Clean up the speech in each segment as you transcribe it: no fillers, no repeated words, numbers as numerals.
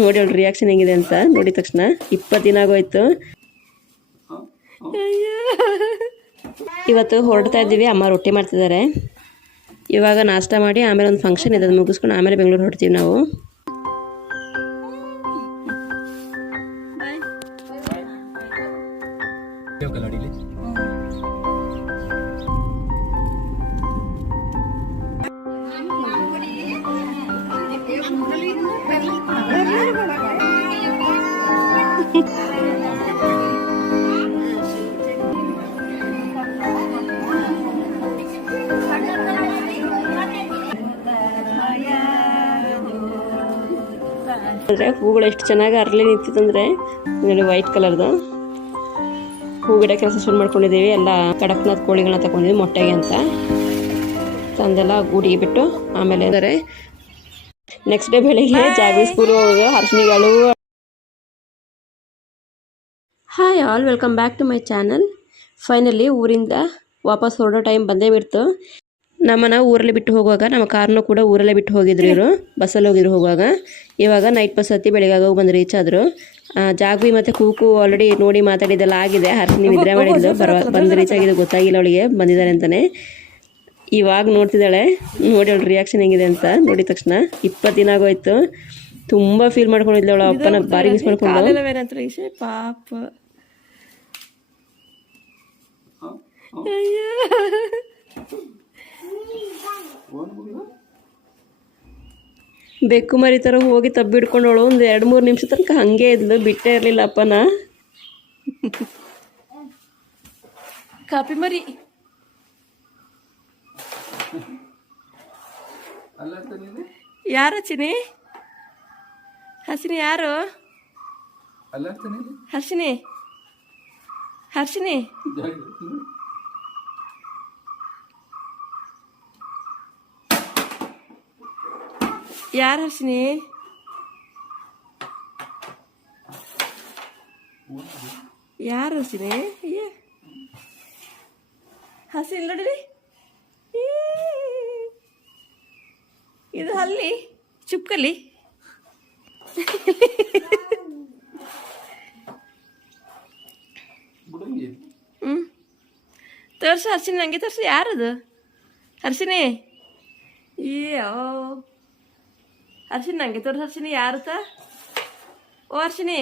ನೋಡಿ ಅವ್ಳ ರಿಯಾಕ್ಷನ್ ಹೆಂಗಿದೆ ಅಂತ ನೋಡಿದ ತಕ್ಷಣ 20 ದಿನ ಆಗೋಯ್ತು. ಇವತ್ತು ಹೊರಡ್ತಾ ಇದ್ದೀವಿ. ಅಮ್ಮ ರೊಟ್ಟಿ ಮಾಡ್ತಿದ್ದಾರೆ. ಇವಾಗ ನಾಷ್ಟ ಮಾಡಿ ಆಮೇಲೆ ಒಂದು ಫಂಕ್ಷನ್ ಇದೆ, ಅದನ್ನು ಮುಗಿಸ್ಕೊಂಡು ಆಮೇಲೆ ಬೆಂಗಳೂರು ಹೊರಡ್ತೀವಿ ನಾವು. ಅಂದರೆ ಹೂಗಳು ಎಷ್ಟು ಚೆನ್ನಾಗಿ ಅರಳಿ ನಿಂತಿತ್ತಂದರೆ ನೋಡಿ, ವೈಟ್ ಕಲರ್ದು ಹೂ ಗಿಡ ಕೆಲಸ ಶುರು ಮಾಡ್ಕೊಂಡಿದ್ದೀವಿ. ಎಲ್ಲ ಕಡಕ್ನಾಥ್ ಕೋಳಿಗಳನ್ನ ತಗೊಂಡಿದ್ವಿ ಮೊಟ್ಟೆಗೆ ಅಂತ ತಂದೆಲ್ಲ ಗೂಡಿಗೆ ಬಿಟ್ಟು ಆಮೇಲೆ ಅಂದರೆ ನೆಕ್ಸ್ಟ್ ಡೇ ಬೆಳಿಗ್ಗೆ ಜಾಬಿ ಸ್ಕೂಲ್ ಹೋಗೋದು ಹರ್ಷಿನಿಗಳು. Hi all, welcome back to my channel. Finally ಊರಿಂದ ವಾಪಸ್ ಹೊರಡೋ ಟೈಮ್ ಬಂದೇ ಬಿಡ್ತು. ನಮ್ಮನ್ನ ಊರಲ್ಲಿ ಬಿಟ್ಟು ಹೋಗುವಾಗ ನಮ್ಮ ಕಾರ್ನು ಕೂಡ ಊರಲ್ಲೇ ಬಿಟ್ಟು ಹೋಗಿದ್ರು ಇವರು, ಬಸ್ಸಲ್ಲಿ ಹೋಗಿದ್ರು ಹೋಗುವಾಗ. ಇವಾಗ ನೈಟ್ ಬಸ್ ಹತ್ತಿ ಬೆಳಗ್ಗೆ ಬಂದು ರೀಚ್ ಆದರು. ಜಾಗ್ವಿ ಮತ್ತು ಕೂಕು ಆಲ್ರೆಡಿ ನೋಡಿ ಮಾತಾಡಿದ್ದೆಲ್ಲ ಆಗಿದೆ. ಹರ್ಷಿನಿ ನಿದ್ರೆ ಮಾಡಿದ್ದು ಬಂದು ರೀಚ್ ಆಗಿದ್ದು ಗೊತ್ತಾಗಿಲ್ಲ ಅವಳಿಗೆ ಬಂದಿದ್ದಾರೆ ಅಂತಲೇ. ಇವಾಗ ನೋಡ್ತಿದ್ದಾಳೆ. ನೋಡಿ ಅವಳ ರಿಯಾಕ್ಷನ್ ಹೆಂಗಿದೆ ಅಂತ ನೋಡಿದ ತಕ್ಷಣ 20 ದಿನ ಆಗೋಯ್ತು. ತುಂಬ ಫೀಲ್ ಮಾಡ್ಕೊಂಡಿದ್ಲು ಅವಳ ಅಪ್ಪನ ಬಾರಿ ಮಿಸ್ ಮಾಡ್ಕೊಂಡು. ಪಾಪ ಬೆಕ್ಕು ಮರಿ ಥರ ಹೋಗಿ ತಬ್ಬಿಡ್ಕೊಂಡವಳು. ಒಂದು 2-3 ನಿಮಿಷ ತನಕ ಹಂಗೆ ಇದ್ಲು, ಬಿಟ್ಟೇ ಇರಲಿಲ್ಲ ಅಪ್ಪನ. ಕಾಪಿ ಮರಿ ಯಾರು ಚಿನಿ? ಹರ್ಷಿನಿ ಯಾರು? ಹರ್ಷಿನಿ ಹರ್ಷಿನಿ ಯಾರು? ಹರ್ಷಿನಿ ಯಾರು? ಹರ್ಷಿನಿ ಹರ್ಷಿನಿ ನೋಡಿರಿ, ಇದು ಹಲ್ಲಿ ಚುಪ್ಕಲ್ಲಿ. ತೋರ್ಸು ಹರ್ಷಿನಿ, ನನಗೆ ತೋರ್ಸು. ಯಾರದು ಹರ್ಷಿನಿ? ಹರ್ಷಿನಿ ನನಗೆ ತೋರ್ಸು. ಹರ್ಷಿನಿ ಯಾರು? ಓ ಹರ್ಷಿನಿ,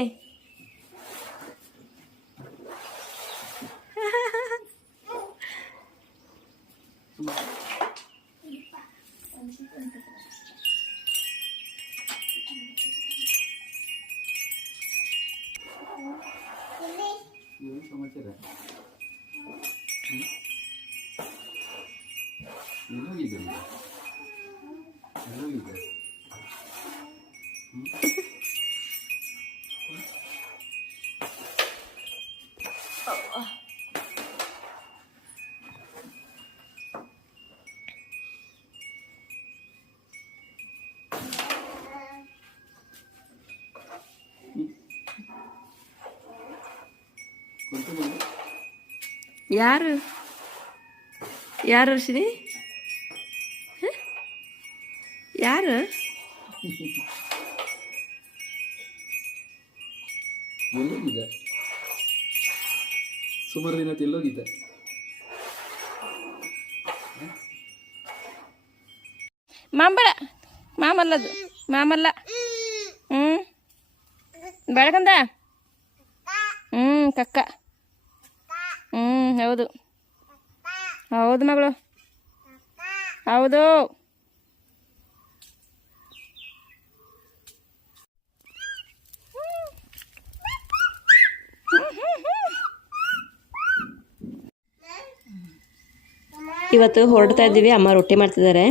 ಯಾರು? ಯಾರು ಹರ್ಷಿನಿ? ಯಾರು? ಎಲ್ಲೋಗಿದ್ದ? ಸುಮಾರು ದಿನ ಎಲ್ಲೋಗಿದ್ದ? ಮಾಂಬಳ ಮಾಮಲ್ಲದು, ಮಾಮಲ್ಲ. ಬೆಳಗಂದ ಕಕ್ಕ. ಹೌದು ಹೌದು ಮಗಳು, ಹೌದು. ಇವತ್ತು ಹೊರಡ್ತಾ ಇದ್ದೀವಿ. ಅಮ್ಮ ರೊಟ್ಟಿ ಮಾಡ್ತಿದ್ದಾರೆ.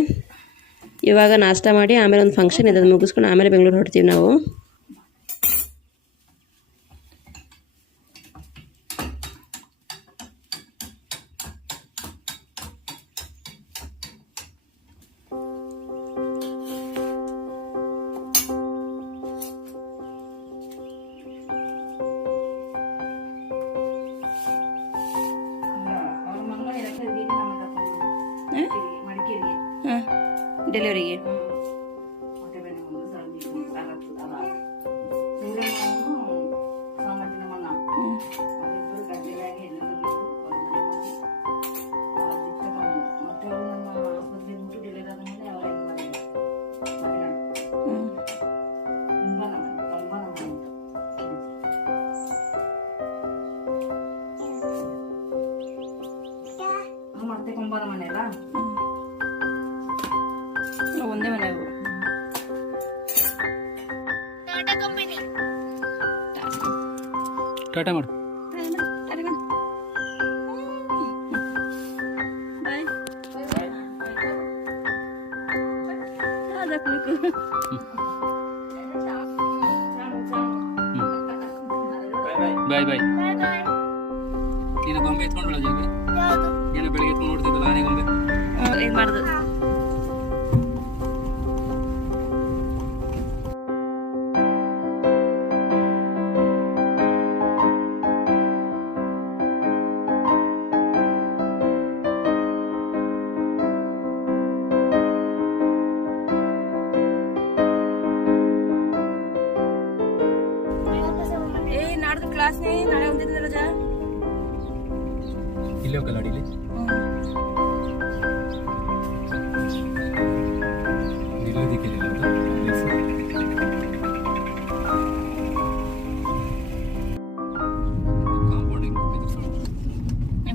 ಇವಾಗ ನಾಷ್ಟ ಮಾಡಿ ಆಮೇಲೆ ಒಂದು ಫಂಕ್ಷನ್ ಇದೆ, ಅದನ್ನು ಮುಗಿಸ್ಕೊಂಡು ಆಮೇಲೆ ಬೆಂಗಳೂರು ಹೊರಡ್ತೀವಿ ನಾವು. ಡೆಲಿವರಿಗೆ ಅಮ್ಮನ ಮನೆ ಅಲ್ಲ ಒಂದೇ ಮನೆ ಅವು. ಟಾಟಾ ಮಾಡು. ಬಾಯ್ ಬಾಯ್. ನೀನು ಗೊಂಬೆ ಎತ್ಕೊಂಡು ಜಾಗ ಏನೋ ಬೆಳಿಗ್ಗೆ ಎತ್ಕೊಂಡು ನೋಡ್ತಿದ್ದಲ್ಲ ಆನೆ ಗೊಂಬೆ. ಇದು ಮಾಡುದು ನಾಡ್ದು ಕ್ಲಾಸ್ನೇ ನಾಳೆ ಒಂದಿನ ರಜಾ ಇಲ್ಲೇ ಹೋಗಲ್ಲ ಅಡಿಲಿ ನಿಲ್ಲೋದಿಕ್ಕಿಲ್ಲ ಕಾಂಪೌಂಡಿಂಗ್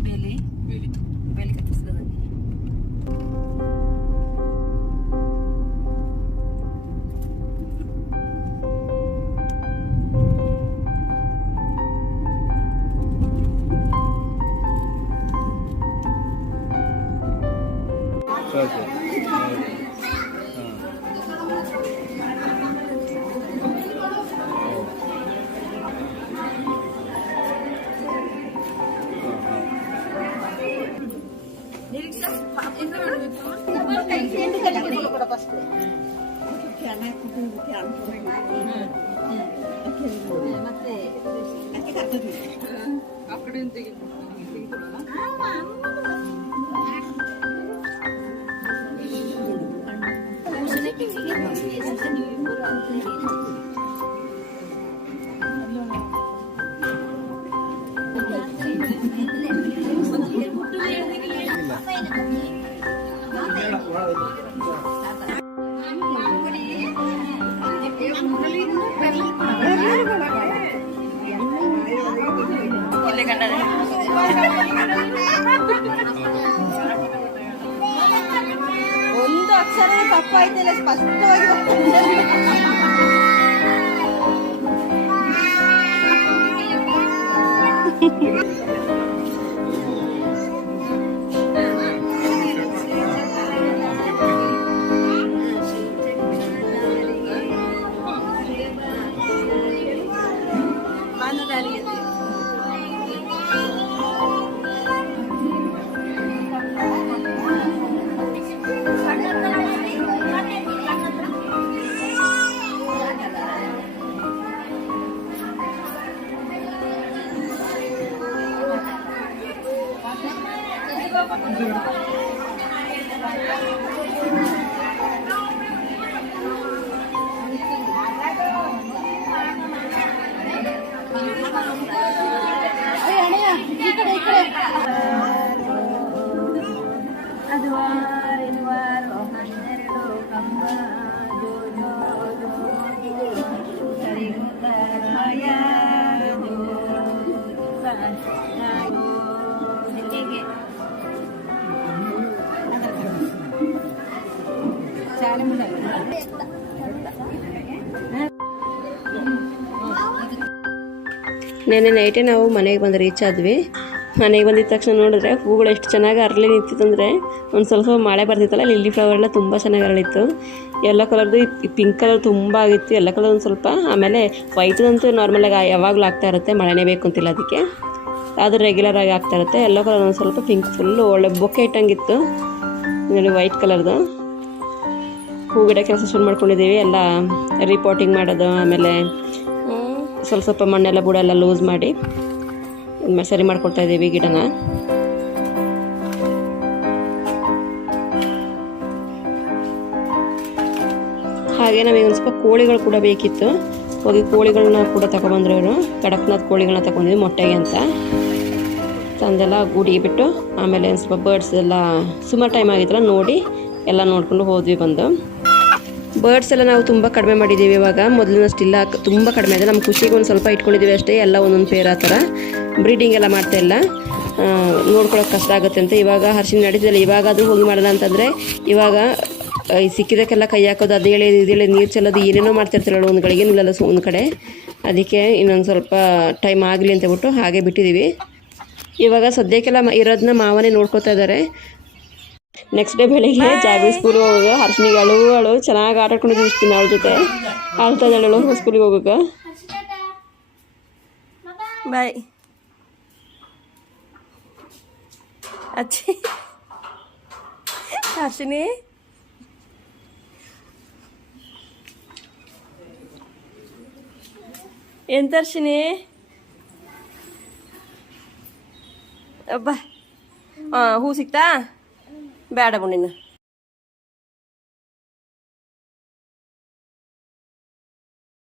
ಬೇಲಿ ಬೇಲಿ ಬೇಲಿ ಕತ್ತಿಸ್ತದ. ಒಂದು ಅಕ್ಷರ ತಪ್ಪಾಯ್ತಿಲ್ಲ ಸ್ಪಷ್ಟವಾಗಿ ನೆನ್ನೆ ನೈಟೇ ನಾವು ಮನೆಗೆ ಬಂದು ರೀಚ್ ಆದ್ವಿ. ಮನೆಗೆ ಬಂದಿದ್ದ ತಕ್ಷಣ ನೋಡಿದ್ರೆ ಹೂಗಳು ಎಷ್ಟು ಚೆನ್ನಾಗಿ ಅರಳಿ ನಿಂತಿತ್ತಂದರೆ ಒಂದು ಸ್ವಲ್ಪ ಮಳೆ ಬರ್ತಿತ್ತಲ್ಲ, ಲಿಲ್ಲಿ ಫ್ಲವರ್ ಎಲ್ಲ ತುಂಬ ಚೆನ್ನಾಗಿ ಅರಳಿತ್ತು. ಯೆಲ್ಲೋ ಕಲರ್ದು ಪಿಂಕ್ ಕಲರ್ ತುಂಬ ಆಗಿತ್ತು, ಎಲ್ಲ ಕಲರ್ ಒಂದು ಸ್ವಲ್ಪ. ಆಮೇಲೆ ವೈಟ್ದಂತೂ ನಾರ್ಮಲಾಗಿ ಯಾವಾಗಲೂ ಆಗ್ತಾ ಇರುತ್ತೆ, ಮಳೆನೇ ಬೇಕು ಅಂತಿಲ್ಲ ಅದಕ್ಕೆ, ಅದು ರೆಗ್ಯುಲರ್ ಆಗಿ ಆಗ್ತಾ ಇರುತ್ತೆ. ಯೆಲ್ಲೋ ಕಲರ್ ಒಂದು ಸ್ವಲ್ಪ, ಪಿಂಕ್ ಫುಲ್ಲು ಒಳ್ಳೆ ಬೊಕ್ಕೆ ಇಟ್ಟಂಗಿತ್ತು. ನೋಡಿ ವೈಟ್ ಕಲರ್ದು ಹೂ ಗಿಡ ಕೆಲಸ ಶುರು ಮಾಡ್ಕೊಂಡಿದ್ದೀವಿ. ಎಲ್ಲ ರಿಪೋರ್ಟಿಂಗ್ ಮಾಡೋದು, ಆಮೇಲೆ ಸ್ವಲ್ಪ ಸ್ವಲ್ಪ ಮಣ್ಣೆಲ್ಲ ಬುಡೆಲ್ಲ ಲೂಸ್ ಮಾಡಿ ಸರಿ ಮಾಡ್ಕೊಡ್ತಾ ಇದ್ದೀವಿ ಗಿಡನ. ಹಾಗೆ ನಮಗೆ ಒಂದು ಸ್ವಲ್ಪ ಕೋಳಿಗಳು ಕೂಡ ಬೇಕಿತ್ತು. ಹೋಗಿ ಕೋಳಿಗಳನ್ನ ಕೂಡ ತಗೊಬಂದ್ರು ಇವರು. ಕಡಕ್ನಾಥ್ ಕೋಳಿಗಳನ್ನ ತಗೊಂಡಿದ್ವಿ ಮೊಟ್ಟೆಗೆ ಅಂತ. ತಂದೆಲ್ಲ ಗೂಡಿಗೆ ಬಿಟ್ಟು ಆಮೇಲೆ ಒಂದು ಸ್ವಲ್ಪ ಬರ್ಡ್ಸ್ ಎಲ್ಲ ಸುಮಾರು ಟೈಮ್ ಆಗಿತ್ತಲ್ಲ ನೋಡಿ ಎಲ್ಲ ನೋಡಿಕೊಂಡು ಹೋದ್ವಿ. ಬಂದು ಬರ್ಡ್ಸ್ ಎಲ್ಲ ನಾವು ತುಂಬ ಕಡಿಮೆ ಮಾಡಿದ್ದೀವಿ ಇವಾಗ, ಮೊದಲಿನಷ್ಟಿಲ್ಲ, ತುಂಬ ಕಡಿಮೆ ಇದೆ. ನಮ್ಮ ಖುಷಿಗೆ ಒಂದು ಸ್ವಲ್ಪ ಇಟ್ಕೊಂಡಿದ್ದೀವಿ ಅಷ್ಟೇ, ಎಲ್ಲ ಒಂದೊಂದು ಪೇರ್ ಆ ಥರ ಬ್ರೀಡಿಂಗ್ ಎಲ್ಲ ಮಾಡ್ತಾ ಇಲ್ಲ. ನೋಡ್ಕೊಳಕ್ಕೆ ಕಷ್ಟ ಆಗುತ್ತೆ ಅಂತ ಇವಾಗ ಹರ್ಷಿನ ನಡೀತಿಲ್ಲ. ಇವಾಗಾದರೂ ಹೋಗಿ ಮಾಡೋಣ ಅಂತಂದರೆ ಇವಾಗ ಈ ಸಿಕ್ಕಿದಕ್ಕೆಲ್ಲ ಕೈ ಹಾಕೋದು ಅದೇಳಿ ಇದೇಳಿ ನೀರು ಚೆಲ್ಲೋದು ಏನೇನೋ ಮಾಡ್ತಿರ್ತಾರಲ್ಲ, ಒಂದು ಗಳಿಗೆ ನಿಲ್ಲಲ್ಲ ಒಂದು ಕಡೆ. ಅದಕ್ಕೆ ಇನ್ನೊಂದು ಸ್ವಲ್ಪ ಟೈಮ್ ಆಗಲಿ ಅಂತ ಬಿಟ್ಟು ಹಾಗೆ ಬಿಟ್ಟಿದ್ದೀವಿ. ಇವಾಗ ಸದ್ಯಕ್ಕೆಲ್ಲ ಇರೋದನ್ನ ಮಾವನೇ ನೋಡ್ಕೋತಾ ಇದ್ದಾರೆ. ನೆಕ್ಸ್ಟ್ ಡೇ ಬೆಳಿಗ್ಗೆ ಜಾಬಿ ಸ್ಕೂಲ್ಗೆ ಹೋಗುವಾಗ ಹರ್ಷನಿಗೆ ಅಳು ಚೆನ್ನಾಗಿ ಆಟ ಆಡ್ಕೊಂಡಿದ್ದು ಇರ್ತೀನಿ ಅವಳ ಜೊತೆ. ಆಳ್ತಾ ಇದ್ದಾಳು ಸ್ಕೂಲಿಗೆ ಹೋಗುವಾಗ. ಬಾಯ್ ಅಚ್ಚಿ ಹರ್ಷಿನಿ. ಎಂತ ಹರ್ಷಿನಿ ಅಬ್ಬಾ ಹೂ ಸಿಕ್ತಾ? ಬೇಡ ಬಣ್ಣಿನ